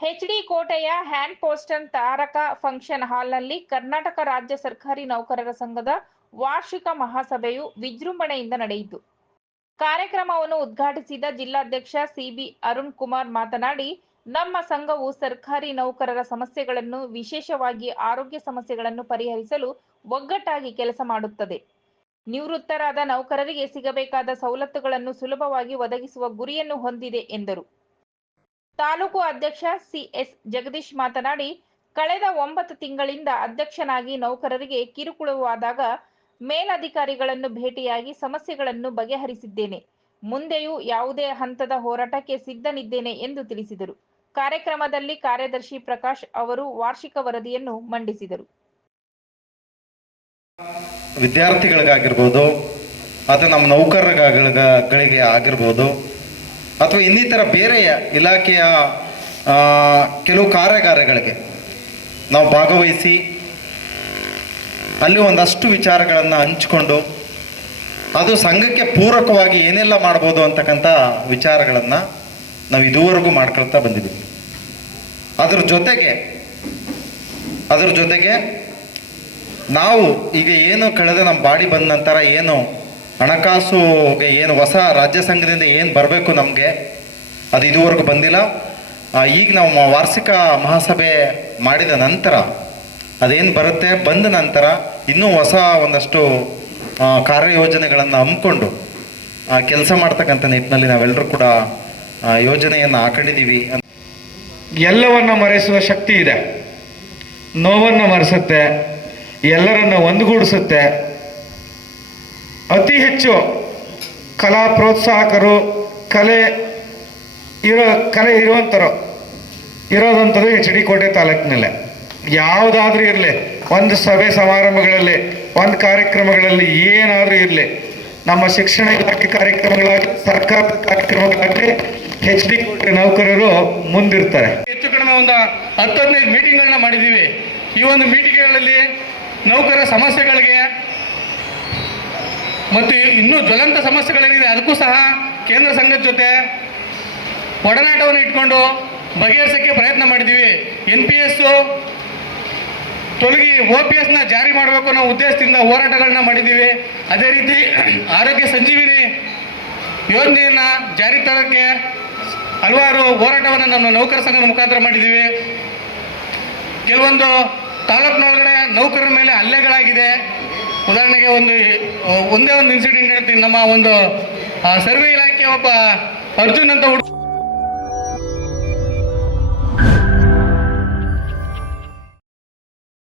HD ಕೋಟೆಯ hand ಪೋಸ್ಟನ್ ತಾರಕ function ಹಾಲ್ನಲ್ಲಿ ಕರ್ನಾಟಕ ರಾಜ್ಯ ಸರ್ಕಾರಿ ನೌಕರರ ಸಂಘದ ವಾರ್ಷಿಕ ಮಹಾಸಭೆಯು ವಿಜೃಂಭಣೆಯಿಂದ ನಡೆಯಿತು. ಕಾರ್ಯಕ್ರಮವನ್ನು ಉದ್ಘಾಟಿಸಿದ ಜಿಲ್ಲಾಧ್ಯಕ್ಷ ಸಿಬಿ ಅರುಣ್ ಕುಮಾರ್ ಮಾತನಾಡಿ, ನಮ್ಮ ಸಂಘವು ಸರ್ಕಾರಿ ನೌಕರರ ಸಮಸ್ಯೆಗಳನ್ನು ವಿಶೇಷವಾಗಿ ಆರೋಗ್ಯ ಸಮಸ್ಯೆಗಳನ್ನು ಪರಿಹರಿಸಲು ಒಗ್ಗಟ್ಟಾಗಿ ಕೆಲಸ ಮಾಡುತ್ತದೆ. ನಿವೃತ್ತರಾದ ನೌಕರರಿಗೆ ಸಿಗಬೇಕಾದ ಸವಲತ್ತುಗಳನ್ನು ಸುಲಭವಾಗಿ ಒದಗಿಸುವ ಗುರಿಯನ್ನು ಹೊಂದಿದೆ ಎಂದರು. ತಾಲೂಕು ಅಧ್ಯಕ್ಷ ಸಿಎಸ್ ಜಗದೀಶ್ ಮಾತನಾಡಿ, ಕಳೆದ ಒಂಬತ್ತು ತಿಂಗಳಿಂದ ಅಧ್ಯಕ್ಷನಾಗಿ ನೌಕರರಿಗೆ ಕಿರುಕುಳವಾದಾಗ ಮೇಲಧಿಕಾರಿಗಳನ್ನು ಭೇಟಿಯಾಗಿ ಸಮಸ್ಯೆಗಳನ್ನು ಬಗೆಹರಿಸಿದ್ದೇನೆ. ಮುಂದೆಯೂ ಯಾವುದೇ ಹಂತದ ಹೋರಾಟಕ್ಕೆ ಸಿದ್ಧನಿದ್ದೇನೆ ಎಂದು ತಿಳಿಸಿದರು. ಕಾರ್ಯಕ್ರಮದಲ್ಲಿ ಕಾರ್ಯದರ್ಶಿ ಪ್ರಕಾಶ್ ಅವರು ವಾರ್ಷಿಕ ವರದಿಯನ್ನು ಮಂಡಿಸಿದರು. ವಿದ್ಯಾರ್ಥಿಗಳಿಗಾಗಿರ್ಬೋದು, ಅಥವಾ ನಮ್ಮ ನೌಕರಗಳಿಗೆ ಆಗಿರ್ಬೋದು ಅಥವಾ ಇನ್ನಿತರ ಬೇರೆ ಇಲಾಖೆಯ ಕೆಲವು ಕಾರ್ಯಾಗಾರಗಳಿಗೆ ನಾವು ಭಾಗವಹಿಸಿ ಅಲ್ಲಿ ಒಂದಷ್ಟು ವಿಚಾರಗಳನ್ನು ಹಂಚಿಕೊಂಡು ಅದು ಸಂಘಕ್ಕೆ ಪೂರಕವಾಗಿ ಏನೆಲ್ಲ ಮಾಡ್ಬೋದು ಅಂತಕ್ಕಂಥ ವಿಚಾರಗಳನ್ನು ನಾವು ಇದುವರೆಗೂ ಮಾಡ್ಕೊಳ್ತಾ ಬಂದಿದ್ದೀವಿ. ಅದ್ರ ಜೊತೆಗೆ ಅದ್ರ ಜೊತೆಗೆ ನಾವು ಈಗ ಏನು ಕಳೆದ ನಮ್ಮ ಬಾಡಿ ಬಂದ ನಂತರ ಏನು ಹಣಕಾಸುಗೆ ಏನು ಹೊಸ ರಾಜ್ಯ ಸಂಘದಿಂದ ಏನು ಬರಬೇಕು ನಮಗೆ, ಅದು ಇದುವರೆಗೂ ಬಂದಿಲ್ಲ. ಈಗ ನಾವು ವಾರ್ಷಿಕ ಮಹಾಸಭೆ ಮಾಡಿದ ನಂತರ, ಅದೇನು ಬರುತ್ತೆ ಬಂದ ನಂತರ ಇನ್ನೂ ಹೊಸ ಒಂದಷ್ಟು ಕಾರ್ಯಯೋಜನೆಗಳನ್ನು ಹಮ್ಮಿಕೊಂಡು ಕೆಲಸ ಮಾಡ್ತಕ್ಕಂಥ ನಿಟ್ಟಿನಲ್ಲಿ ನಾವೆಲ್ಲರೂ ಕೂಡ ಯೋಜನೆಯನ್ನು ಹಾಕೊಂಡಿದ್ದೀವಿ ಎಲ್ಲವನ್ನು ಮರೆಸುವ ಶಕ್ತಿ ಇದೆ. ನೋವನ್ನು ಮರೆಸುತ್ತೆ. ಎಲ್ಲರನ್ನು ಒಂದುಗೂಡಿಸುತ್ತೆ. ಅತಿ ಹೆಚ್ಚು ಕಲಾ ಪ್ರೋತ್ಸಾಹಕರು, ಕಲೆ ಇರೋ, ಕಲೆ ಇರುವಂಥರು ಇರೋದಂಥದ್ದು ಎಚ್ ಡಿ ಕೋಟೆ ತಾಲೂಕಿನಲ್ಲೇ. ಯಾವುದಾದ್ರೂ ಇರಲಿ, ಒಂದು ಸಭೆ ಸಮಾರಂಭಗಳಲ್ಲಿ, ಒಂದು ಕಾರ್ಯಕ್ರಮಗಳಲ್ಲಿ ಏನಾದರೂ ಇರಲಿ, ನಮ್ಮ ಶಿಕ್ಷಣ ಇಲಾಖೆ ಕಾರ್ಯಕ್ರಮಗಳಾಗಲಿ ಸರ್ಕಾರದ ಕಾರ್ಯಕ್ರಮಗಳಾಗಲಿ ಎಚ್ ಡಿ ಕೋಟೆ ನೌಕರರು ಮುಂದಿರ್ತಾರೆ. ಹೆಚ್ಚು ಕಡಿಮೆ ಒಂದು ಹತ್ತು ಹದಿನೈದು ಮೀಟಿಂಗ್ಗಳನ್ನ ಮಾಡಿದ್ದೀವಿ. ಈ ಒಂದು ಮೀಟಿಂಗ್ಗಳಲ್ಲಿ ನೌಕರರ ಸಮಸ್ಯೆಗಳಿಗೆ ಮತ್ತು ಇನ್ನೂ ಜ್ವಲಂತ ಸಮಸ್ಯೆಗಳೇನಿದೆ, ಅದಕ್ಕೂ ಸಹ ಕೇಂದ್ರ ಸಂಘದ ಜೊತೆ ಒಡನಾಟವನ್ನು ಇಟ್ಕೊಂಡು ಬಗೆಹರಿಸೋಕ್ಕೆ ಪ್ರಯತ್ನ ಮಾಡಿದ್ದೀವಿ. ಎನ್ ಪಿ ಎಸ್ ತೊಲಗಿ ಒ ಪಿ ಎಸ್ನ ಜಾರಿ ಮಾಡಬೇಕು ಅನ್ನೋ ಉದ್ದೇಶದಿಂದ ಹೋರಾಟಗಳನ್ನ ಮಾಡಿದ್ದೀವಿ. ಅದೇ ರೀತಿ ಆರೋಗ್ಯ ಸಂಜೀವಿನಿ ಯೋಜನೆಯನ್ನು ಜಾರಿ ತರೋಕ್ಕೆ ಹಲವಾರು ಹೋರಾಟವನ್ನು ನಮ್ಮ ನೌಕರ ಸಂಘದ ಮುಖಾಂತರ ಮಾಡಿದ್ದೀವಿ. ಕೆಲವೊಂದು ತಾಲೂಕಿನೊಳಗಡೆ ನೌಕರರ ಮೇಲೆ ಹಲ್ಲೆಗಳಾಗಿದೆ. ಉದಾಹರಣೆಗೆ ಒಂದು ಒಂದೇ ಒಂದು ಇನ್ಸಿಡೆಂಟ್ ಹೇಳ್ತೀನಿ. ನಮ್ಮ ಒಂದು ಸರ್ವೆ ಇಲಾಖೆ ಒಬ್ಬ ಅರ್ಜುನ್ ಅಂತ